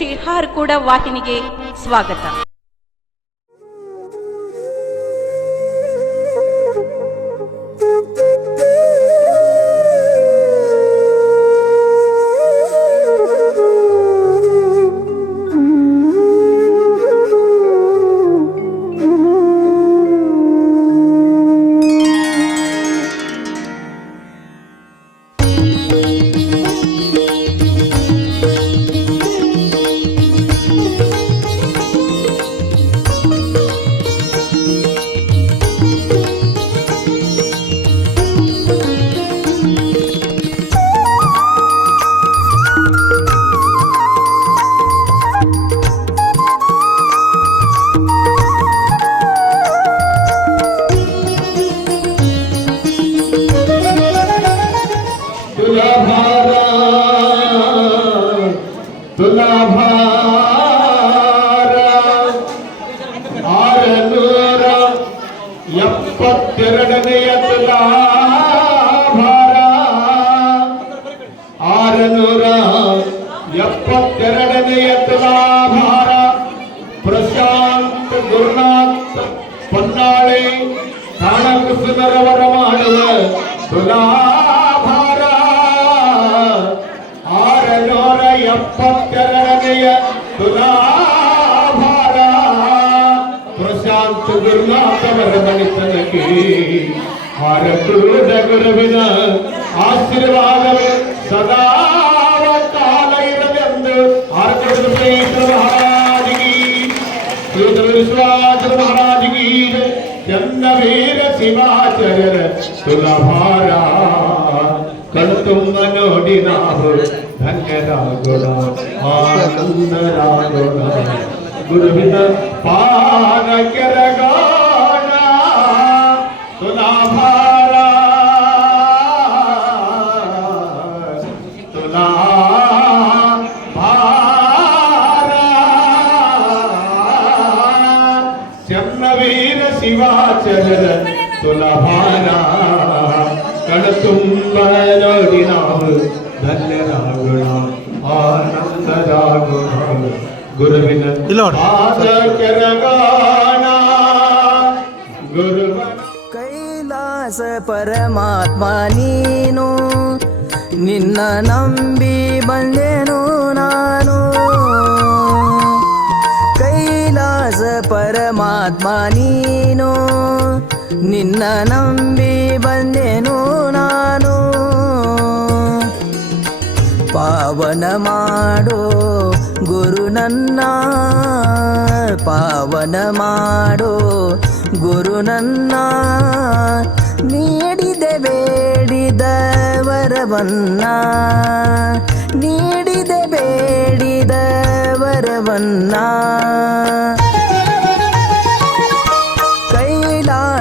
ಶ್ರೀ ಕೂಡ ವಾಹಿನಿಗೆ ಸ್ವಾಗತ. ತುಲಾಭಾರ ತುಲಾಭಾರ ಆರುನೂರ ಎಪ್ಪತ್ತೆರಡನೆಯ ತುಲಾಭಾರ ಆರುನೂರ ಎಪ್ಪತ್ತೆರಡನೆಯ ತುಲಾಭಾರ ಪ್ರಶಾಂತ್ ಗುರುನಾಥ್ ಪನ್ನಾಳೆ ಕಾಣಕುಸುನರವರ ಮಾಡುವ ತುಲಾಭಾರ ಎಪ್ಪತ್ತೆರಡನೆಯ ತುಲಾಭಾರ ಪ್ರಶಾಂತ್ ಗುರುನಾಥ್ ಅವರ ಮಣಿತನಕ್ಕೆ ಹಾರಕೂಡ ಗುರುವಿನ ಆಶೀರ್ವಾದವೇ ಸದಾ ಕಾಲ ಇರಲೆಂದು ಹಾರಕೂಡ ಮಹಾರಾಜಿಗೆ ಶ್ರೀಧರ ವಿಶ್ವಾಚರ ಮಹಾರಾಜಿಗೆ ಚನ್ನವೀರ ಶಿವಾಚಾರ್ಯರ ತುಲಭಾರ ಕಣ್ತುಂಬ ನೋಡಿ ನಾವು ಧನ್ಯರಾಗೋಣ ಆನಂದರಾಗೋಣ ಗುರುವಿನ ಪಾದ ಕೆರಗೋಣ ತುಲಾಭಾರ ತುಲಾ ಚನ್ನವೀರ ಶಿವಾಚರ ತುಲಭಾರ ಕಣತುಂಬ ನೋಡಿ ನಾವು ಧನ್ಯರಾಗೋಣ ಆನಂದರಾಗೋಣ ಗುರುವಿನ ಇಲ್ಲ ನೋಡಿ. ಪಾದ ಕೆರಗೋಣ ಗುರುವನ ಕೈಲಾಸ ಪರಮಾತ್ಮ ನೀನು ನಿನ್ನ ನಂಬಿ ಬಂದೆನು ನಾನು ಕೈಲಾಸ ಪರಮಾತ್ಮ ನೀನು ನಿನ್ನ ನಂಬಿ ಬಂದೆನು ನಾನು. ಪಾವನ ಮಾಡೋ ಗುರು ನನ್ನ. ಪಾವನ ಮಾಡೋ ಗುರು ನನ್ನ. ನೀಡಿದೆ ಬೇಡಿದ ವರವನ್ನ ನೀಡಿದೆ ಬೇಡಿದ ವರವನ್ನ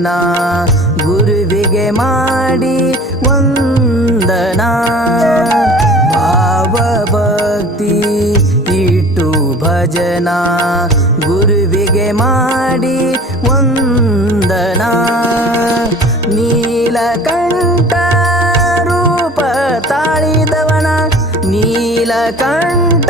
ಭಜನ ಗುರುವಿಗೆ ಮಾಡಿ ವಂದನ. ಭಾವ ಭಕ್ತಿ ಇಟ್ಟು ಭಜನ ಗುರುವಿಗೆ ಮಾಡಿ ವಂದನ. ನೀಲಕಂಠ ರೂಪ ತಾಳಿದವನ, ನೀಲಕಂಠ